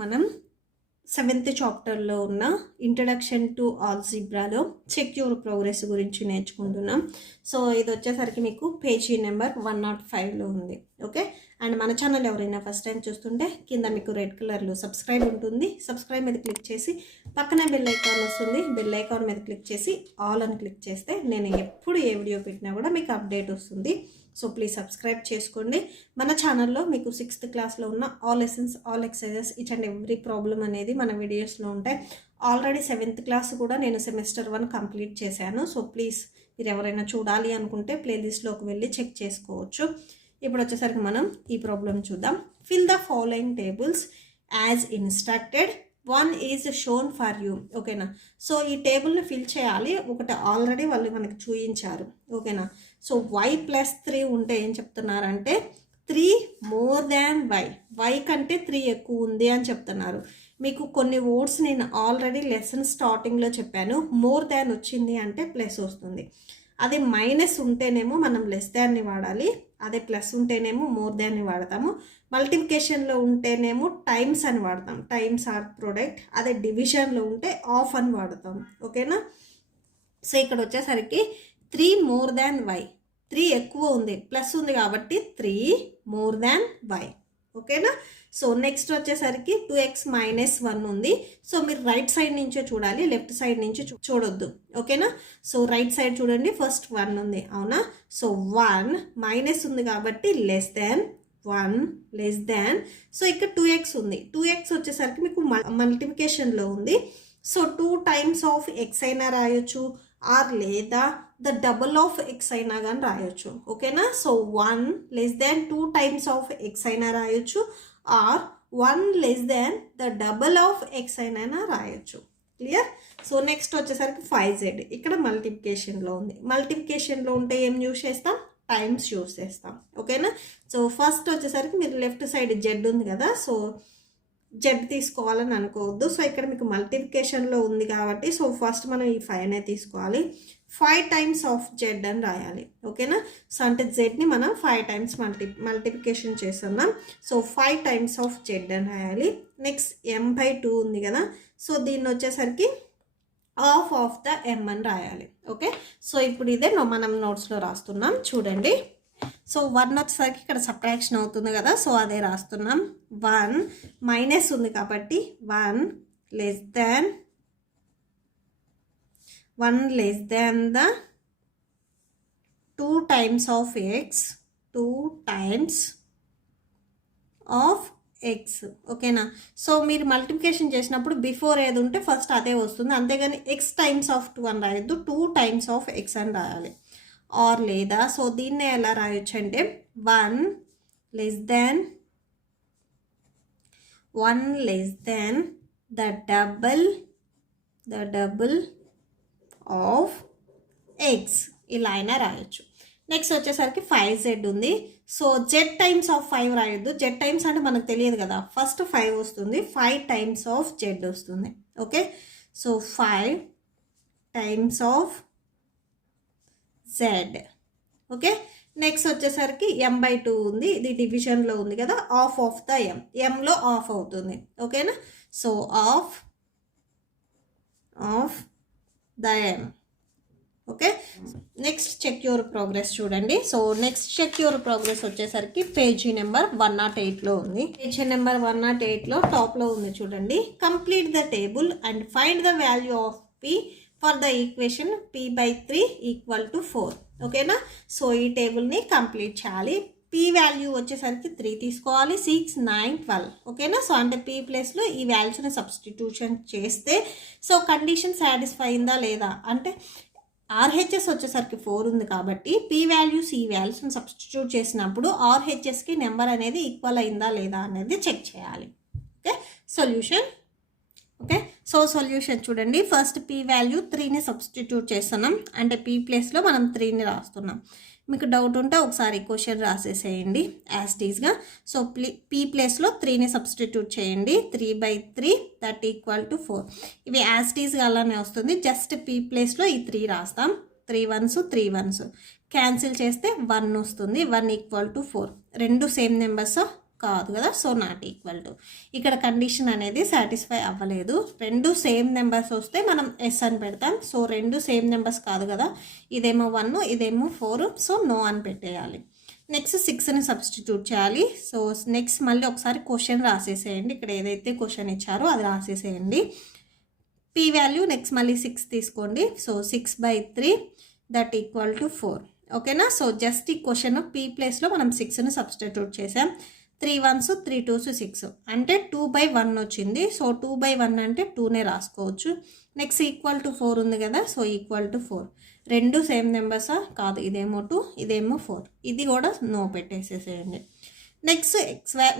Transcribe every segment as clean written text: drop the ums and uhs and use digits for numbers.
మనం 7th చాప్టర్లో ఉన్న ఇంట్రడక్షన్ టు ఆల్జీబ్రాలో చెక్ యువర్ ప్రోగ్రెస్ గురించి నేర్చుకుంటున్నాం. సో ఇది వచ్చేసరికి మీకు పేజీ నెంబర్ 105లో ఉంది. ఓకే, అండ్ మన ఛానల్ ఎవరైనా ఫస్ట్ టైం చూస్తుంటే కింద మీకు రెడ్ కలర్లో సబ్స్క్రైబ్ ఉంటుంది. సబ్స్క్రైబ్ మీద క్లిక్ చేసి పక్కనే బెల్ ఐకాన్ వస్తుంది. బెల్ ఐకాన్ మీద క్లిక్ చేసి ఆల్ అని క్లిక్ చేస్తే నేను ఎప్పుడు ఏ వీడియో పెట్టినా కూడా మీకు అప్డేట్ వస్తుంది. సో ప్లీజ్ సబ్స్క్రైబ్ చేసుకోండి. మన ఛానల్లో మీకు 6th క్లాస్లో ఉన్న all lessons, all exercises, each and every problem అనేది మన వీడియోస్లో ఉంటాయి. ఆల్రెడీ 7th క్లాస్ కూడా నేను సెమిస్టర్ 1 కంప్లీట్ చేశాను. సో ప్లీజ్ మీరు ఎవరైనా చూడాలి అనుకుంటే ప్లేలిస్ట్లోకి వెళ్ళి చెక్ చేసుకోవచ్చు. ఇప్పుడు వచ్చేసరికి మనం ఈ ప్రాబ్లం చూద్దాం. Fill the following tables as instructed, 1 is shown for you. ఓకేనా, సో ఈ టేబుల్ని ఫిల్ చేయాలి. ఒకటి ఆల్రెడీ వాళ్ళు మనకి చూపించారు. ఓకేనా, సో y+3 ఉంటే ఏం చెప్తున్నారంటే 3 మోర్ దాన్ y కంటే 3 ఎక్కువ ఉంది అని చెప్తున్నారు. మీకు కొన్ని వర్డ్స్ నేను ఆల్రెడీ లెసన్ స్టార్టింగ్లో చెప్పాను. మోర్ దాన్ వచ్చింది అంటే ప్లస్ వస్తుంది. అదే మైనస్ ఉంటేనేమో మనం లెస్ దాన్ని వాడాలి. అదే ప్లస్ ఉంటేనేమో మోర్ దాన్ని వాడతాము. మల్టిప్లికేషన్లో ఉంటేనేమో టైమ్స్ అని వాడతాం, టైమ్స్ ఆర్ ప్రొడక్ట్. అదే డివిజన్లో ఉంటే ఆఫ్ అని వాడతాం. ఓకేనా, సో ఇక్కడ వచ్చేసరికి 3 మోర్ దాన్ y, 3 ఎక్కువ ఉంది, ప్లస్ ఉంది కాబట్టి 3 మోర్ దాన్ y. ఓకేనా, సో నెక్స్ట్ వచ్చేసరికి 2x - 1 ఉంది. సో మీరు రైట్ సైడ్ నుంచే చూడాలి, లెఫ్ట్ సైడ్ నుంచి చూడొద్దు. ఓకేనా, సో రైట్ సైడ్ చూడండి. ఫస్ట్ 1 ఉంది, అవునా. సో 1 మైనస్ ఉంది కాబట్టి లెస్ దాన్, 1 లెస్ దాన్. సో ఇక్కడ 2x ఉంది. 2x వచ్చేసరికి మీకు మల్టిప్లికేషన్లో ఉంది. సో 2 టైమ్స్ ఆఫ్ x అయినా రాయొచ్చు, ఆర్ లేదా ద డబుల్ ఆఫ్ ఎక్స్ అయినా కానీ రాయొచ్చు. ఓకేనా, so 1 less than 2 times of x అయినా రాయొచ్చు, or 1 less than the double of x అయినా రాయొచ్చు. క్లియర్. సో నెక్స్ట్ వచ్చేసరికి 5z. ఇక్కడ మల్టిప్లికేషన్లో ఉంది. మల్టిప్లికేషన్లో ఉంటే ఏం యూస్ చేస్తాం, టైమ్స్ యూస్ చేస్తాం. ఓకేనా, సో ఫస్ట్ వచ్చేసరికి మీరు లెఫ్ట్ సైడ్ z ఉంది కదా, సో జెడ్ తీసుకోవాలని అనుకోవద్దు. సో ఇక్కడ మీకు మల్టిప్లికేషన్లో ఉంది కాబట్టి సో ఫస్ట్ మనం ఈ 5నే తీసుకోవాలి. 5 టైమ్స్ ఆఫ్ జెడ్ అని రాయాలి. ఓకేనా, సో అంటే జెడ్ని మనం 5 టైమ్స్ మల్టిప్లికేషన్ చేస్తున్నాం. సో 5 టైమ్స్ ఆఫ్ జెడ్ అని రాయాలి. నెక్స్ట్ m/2 ఉంది కదా, సో దీన్ని వచ్చేసరికి ఆఫ్ ద m అని రాయాలి. ఓకే, సో ఇప్పుడు ఇదే మనం నోట్స్లో రాస్తున్నాం చూడండి. సో 1 వచ్చేసరికి ఇక్కడ సబ్ట్రాక్షన్ అవుతుంది కదా, సో అదే రాస్తున్నాం. 1 మైనస్ ఉంది కాబట్టి 1 less than the 2 times of X, 2 times of X. ఓకేనా, సో మీరు మల్టిప్లికేషన్ చేసినప్పుడు బిఫోర్ ఏది ఉంటే ఫస్ట్ అదే వస్తుంది, అంతేగాని ఎక్స్ టైమ్స్ ఆఫ్ 2 అని రాయొద్దు, 2 టైమ్స్ ఆఫ్ ఎక్స్ అని రాయాలి. ఆర్ లేదా సో దీన్నే ఎలా రాయొచ్చు అంటే 1 less than the double of X, ఇలా అయినా రాయొచ్చు. నెక్స్ట్ వచ్చేసరికి 5z ఉంది. So z times of 5 రాయొద్దు. z times అంటే మనకు తెలియదు కదా, ఫస్ట్ 5 వస్తుంది, 5 టైమ్స్ ఆఫ్ z వస్తుంది. Okay, so 5 times of z. Okay, next వచ్చేసరికి m/2 ఉంది. ఇది డివిజన్లో ఉంది కదా, ఆఫ్ ద ఎంలో ఆఫ్ అవుతుంది. ఓకేనా, so half the m. Okay, next check your progress చూడండి. So next check your progress వచ్చేసరికి పేజీ నెంబర్ 108లో ఉంది. పేజీ నెంబర్ 108లో టాప్లో ఉంది చూడండి. Complete the table and find the value of p for the equation p/3 = 4. ఓకేనా, so ఈ టేబుల్ని కంప్లీట్ చేయాలి. p వాల్యూ వచ్చేసరికి 3 తీసుకోవాలి, 6, 9, 12. ఓకేనా, సో అంటే p ప్లేస్లో ఈ వాల్యూస్ని సబ్స్టిట్యూషన్ చేస్తే సో కండిషన్ సాటిస్ఫై అయిందా లేదా అంటే RHS వచ్చేసరికి 4 ఉంది కాబట్టి p వాల్యూస్ ఈ వాల్యూస్ని సబ్స్టిట్యూట్ చేసినప్పుడు RHSకి నెంబర్ అనేది ఈక్వల్ అయిందా లేదా అనేది చెక్ చేయాలి. Okay, solution. Okay, so solution చూడండి. ఫస్ట్ p వాల్యూ 3ని సబ్స్టిట్యూట్ చేస్తున్నాం, అంటే p ప్లేస్లో మనం 3ని రాస్తున్నాం. మీకు డౌట్ ఉంటే ఒకసారి క్వశ్చన్ రాసేసేయండి యాజ్ టీజ్గా. సో p ప్లేస్లో 3ని సబ్స్టిట్యూట్ చేయండి. 3/3 దట్ = 4. ఇవి యాజ్ టీజ్గా అలానే వస్తుంది. జస్ట్ p ప్లేస్లో ఈ 3 రాస్తాం. 3 1s 3 1s క్యాన్సిల్ చేస్తే 1 వస్తుంది. 1 = 4. రెండు సేమ్ నెంబర్స్ కాదు కదా, సో నాట్ ఈక్వల్ టు. ఇక్కడ కండిషన్ అనేది సాటిస్ఫై అవ్వలేదు. రెండు సేమ్ నెంబర్స్ వస్తే మనం ఎస్ అని పెడతాం. సో రెండు సేమ్ నెంబర్స్ కాదు కదా, ఇదేమో 1 ఇదేమో 4, సో నో అని పెట్టేయాలి. నెక్స్ట్ 6ని సబ్స్టిట్యూట్ చేయాలి. సో నెక్స్ట్ మళ్ళీ ఒకసారి క్వశ్చన్ రాసేసేయండి. ఇక్కడ ఏదైతే క్వశ్చన్ ఇచ్చారో అది రాసేసేయండి. పీ వాల్యూ నెక్స్ట్ మళ్ళీ 6 తీసుకోండి. So 6/3 that equal to 4. ఓకేనా. సో జస్ట్ ఈ క్వశ్చన్ పీ ప్లేస్లో మనం 6ని సబ్స్టిట్యూట్ చేసాం. 3 1s 3 2s 6 అంటే 2/1 వచ్చింది. సో 2/1 అంటే 2నే రాసుకోవచ్చు. నెక్స్ట్ ఈక్వల్ టు 4 ఉంది కదా, సో ఈక్వల్ టు 4. రెండు సేమ్ నెంబర్సా కాదు, ఇదేమో 2 ఇదేమో 4. ఇది కూడా నో పెట్టేసేసేయండి.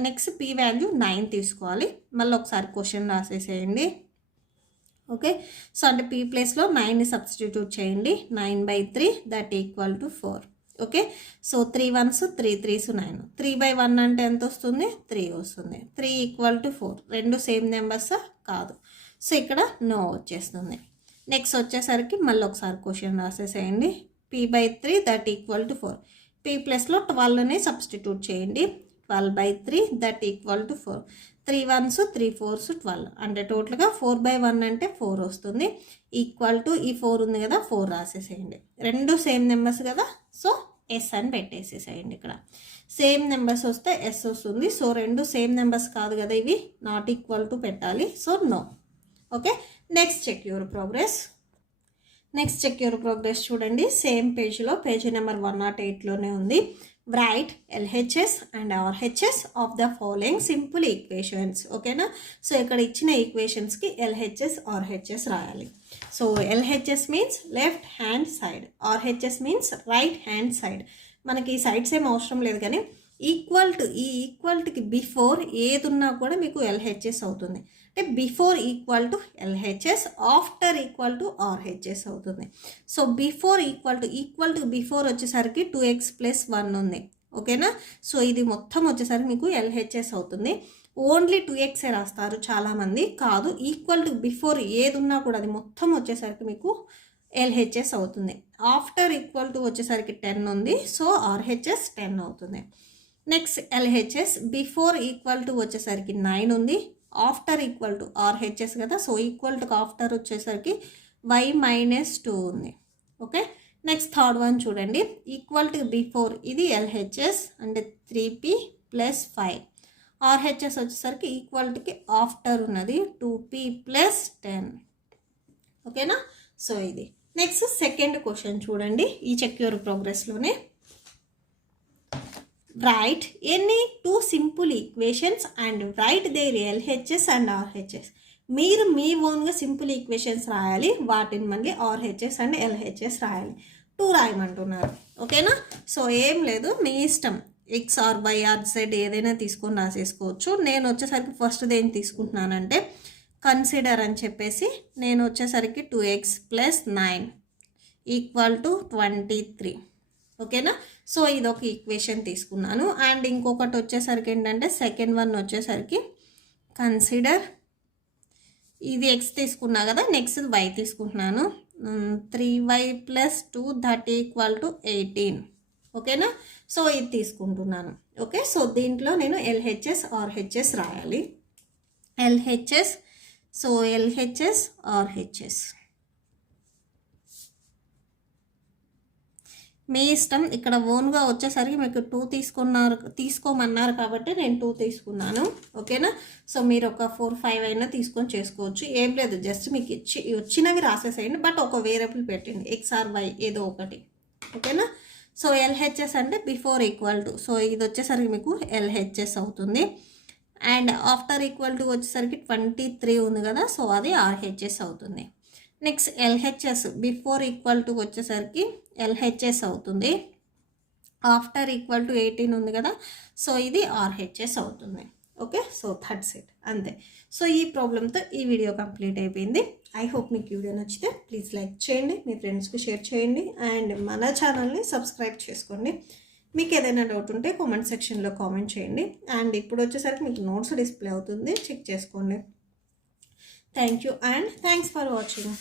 నెక్స్ట్ పీ వాల్యూ 9 తీసుకోవాలి. మళ్ళీ ఒకసారి క్వశ్చన్ రాసేసేయండి. ఓకే. సో అంటే పీ ప్లేస్లో 9ని సబ్స్టిట్యూట్ చేయండి. 9/3 that equal to 4. Okay. So 3 1s 3 3s 9. 3/1 అంటే ఎంత వస్తుంది, 3 వస్తుంది. 3 ఈక్వల్ టు 4. రెండు సేమ్ నెంబర్సా కాదు, సో ఇక్కడ నో వచ్చేస్తుంది. నెక్స్ట్ వచ్చేసరికి మళ్ళీ ఒకసారి క్వశ్చన్ రాసేసేయండి. p/3 that equal to 4. P ప్లస్లో 12ని సబ్స్టిట్యూట్ చేయండి. 12/3 that equal to 4. 3 1s 3 4s 12 అంటే టోటల్గా 4/1 అంటే 4 వస్తుంది. ఈక్వల్ టు ఈ 4 ఉంది కదా, 4 రాసేసేయండి. రెండు సేమ్ నెంబర్స్ కదా, సో ఎస్ అని పెట్టేసేసేయండి. ఇక్కడ సేమ్ నెంబర్స్ వస్తే ఎస్ వస్తుంది. సో రెండు సేమ్ నెంబర్స్ కాదు కదా, ఇవి నాట్ ఈక్వల్ టు పెట్టాలి. So no. Okay. Next check your progress చూడండి. సేమ్ పేజ్లో పేజ్ నెంబర్ 108లోనే ఉంది. Right LHS and RHS of the following simple equations. ఓకేనా. సో ఇక్కడ ఇచ్చిన ఈక్వేషన్స్కి LHS RHS రాయాలి. So LHS means left hand side, RHS means right hand side. మనకి ఈ సైడ్స్ ఏం అవసరం లేదు, కానీ ఈక్వల్ టుకి బిఫోర్ ఏది ఉన్నా కూడా మీకు LHS అవుతుంది. అంటే before equal to LHS, after equal to RHS అవుతుంది. సో ఈక్వల్ టు బిఫోర్ వచ్చేసరికి 2x + 1 ఉంది. ఓకేనా. సో ఇది మొత్తం వచ్చేసరికి మీకు LHS అవుతుంది. ఓన్లీ 2x రాస్తారు చాలామంది, కాదు ఈక్వల్ టు బిఫోర్ ఏది ఉన్నా కూడా అది మొత్తం వచ్చేసరికి మీకు LHS అవుతుంది. ఆఫ్టర్ ఈక్వల్ టు వచ్చేసరికి 10 ఉంది, సో RHS 10 అవుతుంది. Next LHS before equal to వచ్చేసరికి 9 ఉంది, ఆఫ్టర్ ఈక్వల్ టు RHS కదా, సో ఈక్వల్ టు ఆఫ్టర్ వచ్చేసరికి y - 2 ఉంది. ఓకే. నెక్స్ట్ థర్డ్ వన్ చూడండి. ఈక్వల్ టు బిఫోర్ ఇది LHS అంటే 3p + 5. RHS వచ్చేసరికి ఈక్వల్ టుకి ఆఫ్టర్ ఉన్నది 2p + 10. ఓకేనా. సో ఇది నెక్స్ట్ సెకండ్ క్వశ్చన్ చూడండి. ఈ check your ప్రోగ్రెస్లోనే write any 2 simple equations and write their LHS and RHS. మీరు మీ ఓన్గా సింపుల్ ఈక్వేషన్స్ రాయాలి, వాటిని మళ్ళీ RHS అండ్ LHS రాయాలి. 2 రాయమంటున్నారు. ఓకేనా. సో ఏం లేదు, మీ ఇష్టం. x or y or z ఏదైనా తీసుకొని రాసేసుకోవచ్చు. నేను వచ్చేసరికి ఫస్ట్ దేని తీసుకుంటున్నానంటే కన్సిడర్ అని చెప్పేసి నేను వచ్చేసరికి 2x + 9 ఈక్వల్ టు 23. ఓకేనా. సో ఇది ఒక ఈక్వేషన్ తీసుకున్నాను. అండ్ ఇంకొకటి వచ్చేసరికి ఏంటంటే సెకండ్ వన్ వచ్చేసరికి కన్సిడర్, ఇది x తీసుకున్నా కదా, నెక్స్ట్ y తీసుకుంటున్నాను. 3y + 2 that equal to 18. ఓకేనా. సో ఇది తీసుకుంటున్నాను. ఓకే. సో దీంట్లో నేను LHS RHS రాయాలి. LHS RHS మీ ఇష్టం. ఇక్కడ ఓన్గా వచ్చేసరికి మీకు 2 తీసుకోమన్నారు కాబట్టి నేను 2 తీసుకున్నాను. ఓకేనా. సో మీరు ఒక 4 5 అయినా తీసుకొని చేసుకోవచ్చు, ఏం లేదు. జస్ట్ మీకు వచ్చినవి రాసేసేయండి, బట్ ఒక వేరియబుల్ పెట్టండి, x or y ఏదో ఒకటి. ఓకేనా. సో LHS అంటే బిఫోర్ ఈక్వల్ టు, సో ఇది వచ్చేసరికి మీకు LHS అవుతుంది. అండ్ ఆఫ్టర్ ఈక్వల్ టు వచ్చేసరికి 23 ఉంది కదా, సో అది RHS అవుతుంది. Next LHS before equal to వచ్చేసరికి LHS అవుతుంది. ఆఫ్టర్ ఈక్వల్ టు 18 ఉంది కదా, సో ఇది RHS అవుతుంది. ఓకే. సో దట్స్ ఇట్, అంతే. సో ఈ ప్రాబ్లంతో ఈ వీడియో కంప్లీట్ అయిపోయింది. ఐ హోప్ మీకు వీడియో నచ్చితే ప్లీజ్ లైక్ చేయండి, మీ ఫ్రెండ్స్కి షేర్ చేయండి, అండ్ మన ఛానల్ని సబ్స్క్రైబ్ చేసుకోండి. మీకు ఏదైనా డౌట్ ఉంటే కామెంట్ సెక్షన్లో కామెంట్ చేయండి. అండ్ ఇప్పుడు వచ్చేసరికి మీకు నోట్స్ డిస్ప్లే అవుతుంది, చెక్ చేసుకోండి. Thank you and thanks for watching.